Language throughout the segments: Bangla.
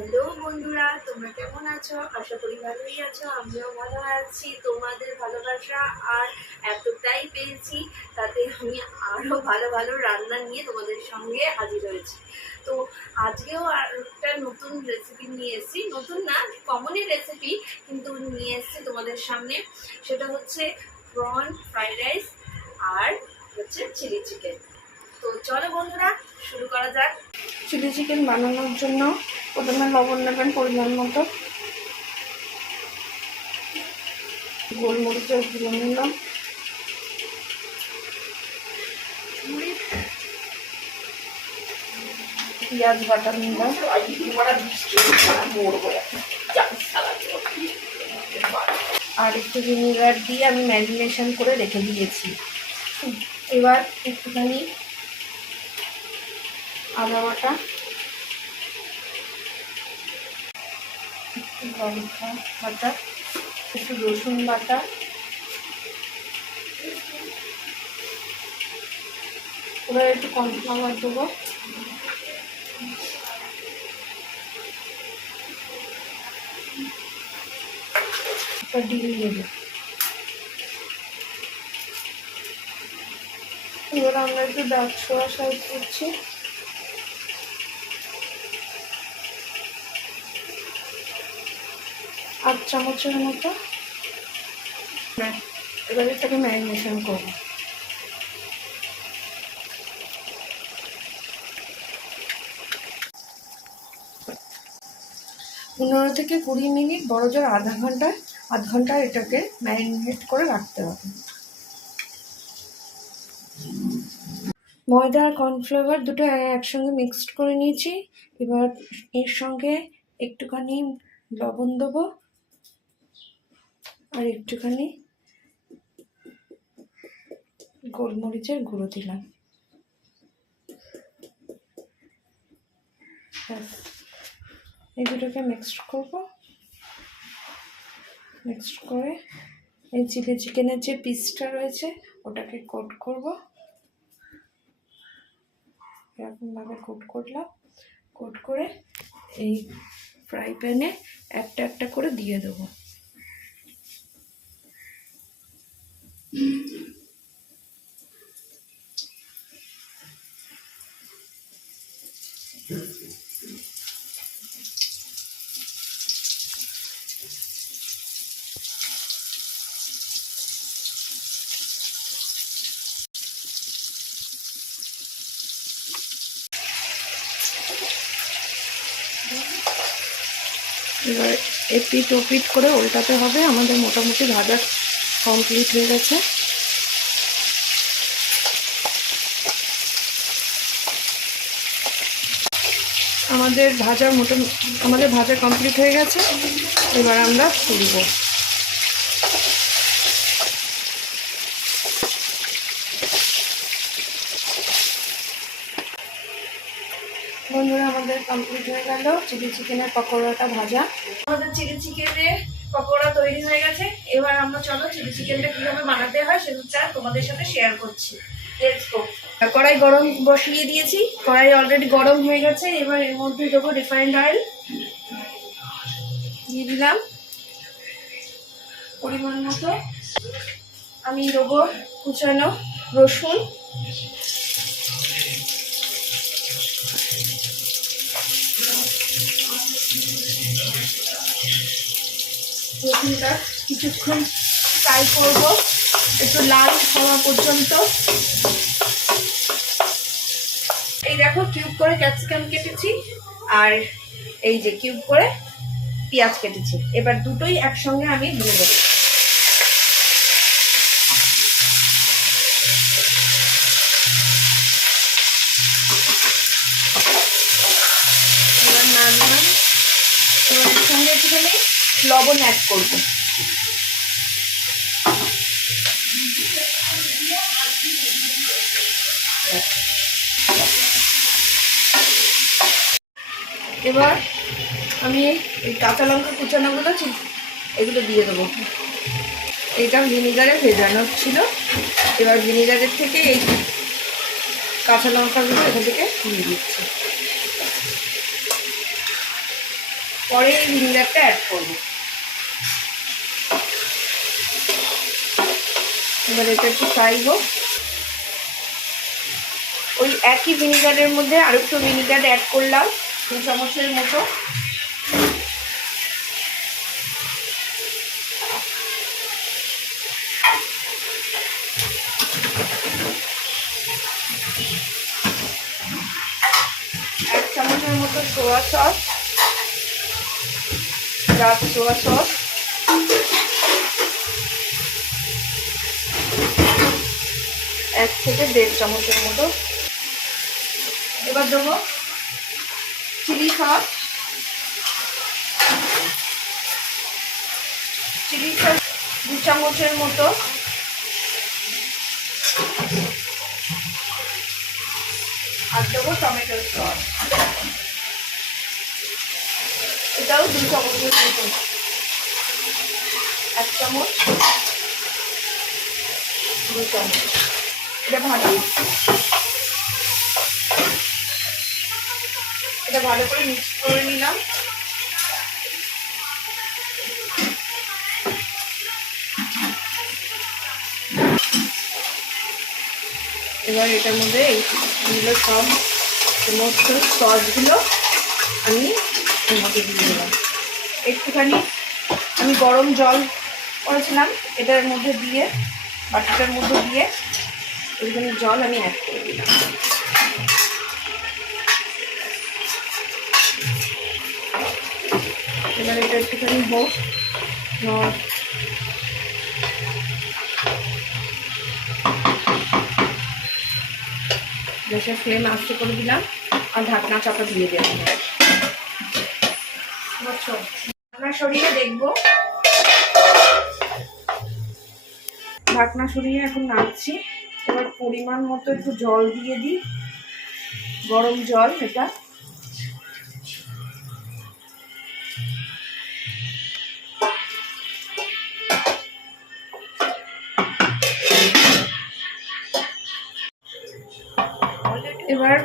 হ্যালো বন্ধুরা, তোমরা কেমন আছো? আশা করি ভালোই আছো। আমিও ভালো আছি। তোমাদের ভালোবাসা আর এতটাই পেয়েছি, তাতে আমি আরও ভালো ভালো রান্না নিয়ে তোমাদের সঙ্গে হাজির হয়েছি। তো আজকেও আর একটা নতুন রেসিপি নিয়ে এসেছি। নতুন না, কমনই রেসিপি, কিন্তু নিয়ে এসেছি তোমাদের সামনে। সেটা হচ্ছে প্রন ফ্রাইড রাইস আর হচ্ছে চিলি চিকেন। তো চলো বন্ধুরা, শুরু করা যাক। চিলি চিকেন বানানোর জন্য প্রথমে লবণ নেবেন পরিমাণ মতো, গোলমরিচের গুঁড়ো নিলাম, পেঁয়াজ বাটা নিলাম, আর একটু ভিনিগার দিয়ে আমি ম্যারিনেশন করে রেখে দিয়েছি। এবার একটুখানি আদা বাটা, একটু লঙ্কা বাটা, একটু রসুন বাটা, এবার একটু কর্নফ্লাওয়ার দেবো, একটা ডিম দেবো। এবার আমরা একটু ডার্ক সোয়া সস করছি, আধ চামচের মতো। এবার এটাকে ম্যারিনেশন করবো। পনেরো থেকে 20 মিনিট, বড় জোর আধ ঘন্টা এটাকে ম্যারিনেট করে রাখতে হবে। ময়দা আর কর্নফ্লাওয়ার দুটো একসঙ্গে মিক্সড করে নিয়েছি। এবার এর সঙ্গে একটুখানি লবণ দেবো আর একটুখানি গোলমরিচের গুঁড়ো দিলাম। এই দুটোকে মিক্সড করবো। মিক্সড করে এই চিলি চিকেনের যে পিসটা রয়েছে ওটাকে কোট করবো। এরকমভাবে কোট করলাম। কোট করে এই ফ্রাই প্যানে একটা একটা করে দিয়ে দেবো। এবার এপিট ওপিট করে উল্টাতে হবে। আমাদের মোটামুটি ভাজা কমপ্লিট হয়ে গেছে। আমাদের ভাজা কমপ্লিট হয়ে গেছে। এবার আমরা তুলব। বন্ধুরা, আমাদের কমপ্লিট হয়ে গেল চিলি চিকেনের পকোড়াটা ভাজা। আমাদের চিলি চিকেনের পকোড়া তৈরি হয়ে গেছে। এবার আমরা চলো চিলি চিকেনটা কিভাবে বানাতে হয় সেটা তোমাদের সাথে শেয়ার করছি। Let's go. কড়াই গরম বসিয়ে দিয়েছি। কড়াই অলরেডি গরম হয়ে গেছে। এবার এর মধ্যে দেবো রিফাইন্ড অয়েল, দিয়ে দিলাম পরিমাণ মতো। আমি দেবো কুচানো রসুন, রসুনটা কিছুক্ষণ ফ্রাই করব, একটু লাল হওয়া পর্যন্ত। এই দেখো, কিউব করে ক্যাপসিকাম কেটেছি আর এই যে কিউব করে পেঁয়াজ কেটেছি। এবার দুটোই একসঙ্গে আমি দিয়ে দেবো। এবার নাড়লাম। এবার এর সঙ্গে একটুখানি লবণ অ্যাড করবো। এবার আমি এই কাঁচা লঙ্কা কুচানোগুলো এগুলো দিয়ে দেবো। এটা ভিনিগারে ভেজানো ছিল। এবার ভিনিগারের থেকে এই কাঁচা লঙ্কাগুলো এখান থেকে দিয়ে দিচ্ছি। পরে এই ভিনিগারটা অ্যাড করবো। এবার এটা একটু ফ্রাই হোক। ওই একই ভিনিগারের মধ্যে আর একটু ভিনিগার অ্যাড করলাম 2 চামচের মতো। এক চামচের মতো সোয়া সস, ডার্ক সোয়া সস, 1 থেকে 1.5 চামচের মতো। এবার দেবো চিলি সস, চিলি সস 2 চামচের মতো। আর দেবো টমেটো সস, এটাও 2 চামচের মতো। 1 চামচ, 2 চামচ। এটা ভালো করে মিক্স করে নিলাম। এবার এটার মধ্যে এইগুলো সমস্ত সসগুলো আমি এর মধ্যে দিয়ে দিলাম। একটুখানি আমি গরম জল করেছিলাম এটার মধ্যে দিয়ে, বাটিটার মধ্যে দিয়ে ওইখানে জল আমি অ্যাড করে দিলাম। এবার এটা একটুখানি হোক। গ্যাসের ফ্লেম আস্তে করে দিলাম আর ঢাকনা চাপা দিয়ে দেবো। ঢাকনা সরিয়ে দেখবো, ঢাকনা সরিয়ে এখন নাড়ছি। এবার পরিমাণ মতো একটু জল দিয়ে দিই, গরম জল। এটা এবার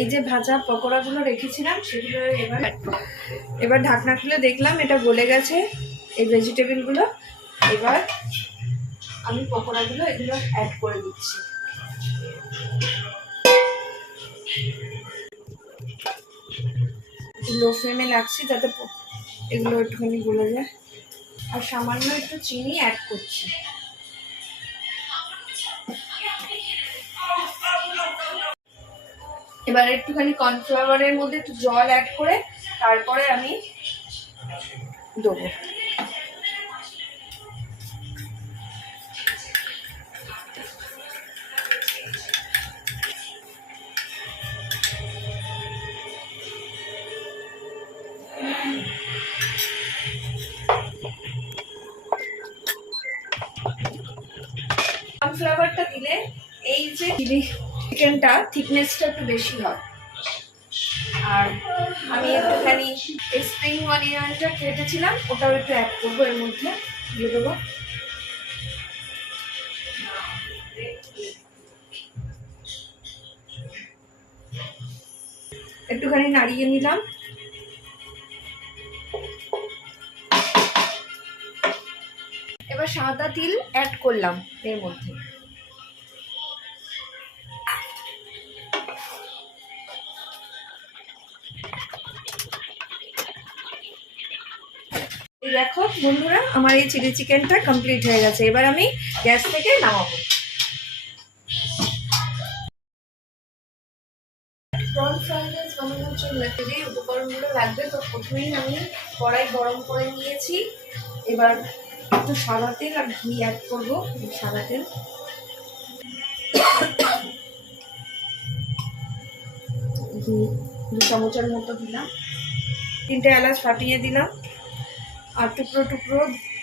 এই যে ভাজা পকোড়াগুলো রেখেছিলাম সেগুলো এবার ঢাকনা খুলে দেখলাম এটা গলে গেছে এই ভেজিটেবলগুলো। এবার আমি পকোড়াগুলো এগুলো অ্যাড করে দিচ্ছি। লো ফ্লেমে রাখছি যাতে এগুলো একটুখানি গলে যায়। আর সামান্য একটু চিনি অ্যাড করছি। এবার একটুখানি কর্নফ্লাওয়ারের মধ্যে একটু জল অ্যাড করে তারপরে আমি দেবো। কর্নফ্লাওয়ারটা দিলে এই যে চিকেনটা থিকনেসটা একটু বেশি হয়। আর আমি একটুখানি স্প্রিং অনিয়নটা কেটেছিলাম ওটাও একটু অ্যাড করবো, এর মধ্যে দিয়ে দেবো। একটুখানি নাড়িয়ে নিলাম। এবার সাদা তিল অ্যাড করলাম এর মধ্যে। দেখো বন্ধুরা, আমার এই চিলি চিকেনটা কমপ্লিট হয়ে গেছে। এবার আমি গ্যাস থেকে নামাবো। প্রন ফ্রাইড রাইস বানানোর জন্য যে উপকরণগুলো লাগবে, তো প্রথমেই আমি কড়াই গরম করে নিয়েছি। এবার একটু সাদা তেল আর ঘি অ্যাড করবো। সাদা তেল, ঘি 2 চামচের মতো দিলাম। 3টে এলাচ ফাটিয়ে দিলাম। আর টুকরো টুকরো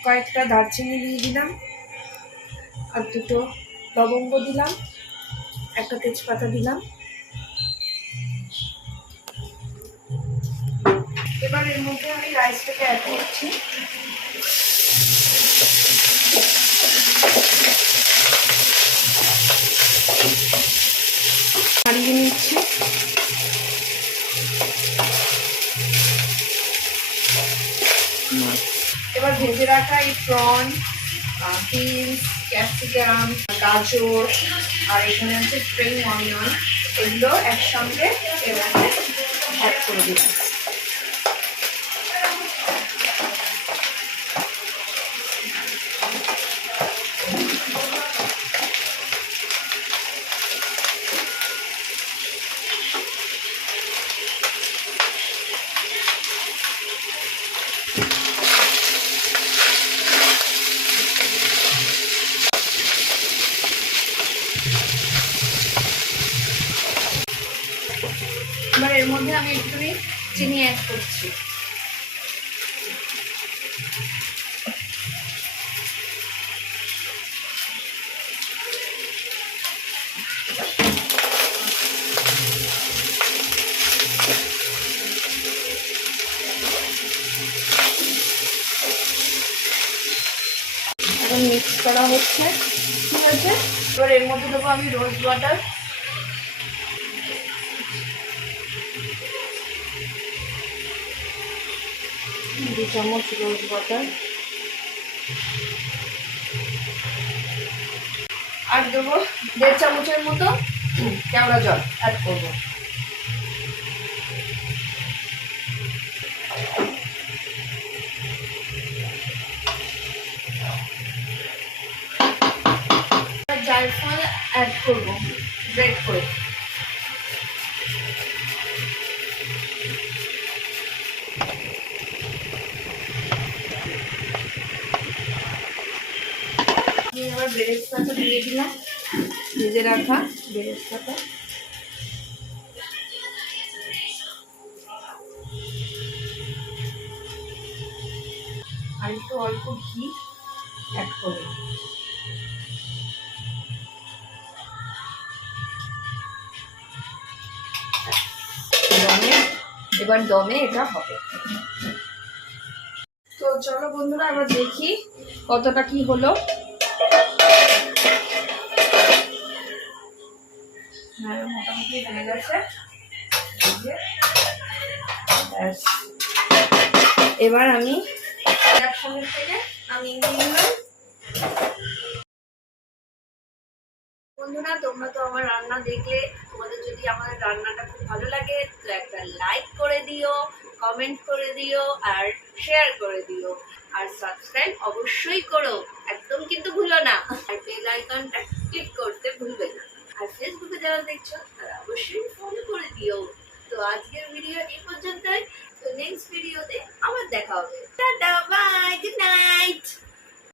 কয়েকটা দারচিনি দিয়ে দিলাম। আর 2টো লবঙ্গ দিলাম, একটা তেজপাতা দিলাম। এবার এর মধ্যে আমি রাইসটাকে অ্যাড করছি। নাড়িয়ে নিচ্ছি। এবার ভেজে রাখা এই প্রন, বিনস, ক্যাপসিকাম, গাজর আর এখানে হচ্ছে স্প্রিং অনিয়ন, এগুলো একসঙ্গে এভাবে অ্যাড করে দিলাম। এবার এর মধ্যে আমি একটুখানি চিনি অ্যাড করছি। এখন মিক্স করা হচ্ছে, ঠিক আছে। এবার এর মধ্যে দেবো আমি রোজ ওয়াটার, দু চামচ রোজ ওয়াটার, আর দেবো 1.5 চামচের মতো কেওড়া জল অ্যাড করবো। জায়ফল অ্যাড করবো গ্রেট করে। এবার বেরেস্তাটা দিয়ে দিলাম, ভেজে রাখা বেরেস্তাটা। আর একটু অল্প ঘি অ্যাড করবো। এবার দমে এটা হবে। তো চলো বন্ধুরা, এবার দেখি কতটা কি হলো। হ্যাঁ, মোটামুটি হয়ে গেছে। এবার আমি একসঙ্গে থেকে আমি বন্ধুরা, তোমরা তো আমার রান্না দেখলে, তোমাদের যদি আমার রান্নাটা খুব ভালো লাগে তো একটা লাইক করে দিও, কমেন্ট করে দিও আর শেয়ার করে দিও, আর সাবস্ক্রাইব অবশ্যই করো, একদম কিন্তু ভুলো না, আর বেল আইকনটা ক্লিক করতে ভুলবে না। আর ফেসবুকে যারা দেখছো তারা অবশ্যই ফলো করে দিও। তো আজকের ভিডিও এই পর্যন্তই। তো নেক্সট ভিডিওতে আবার দেখা হবে। টাটা।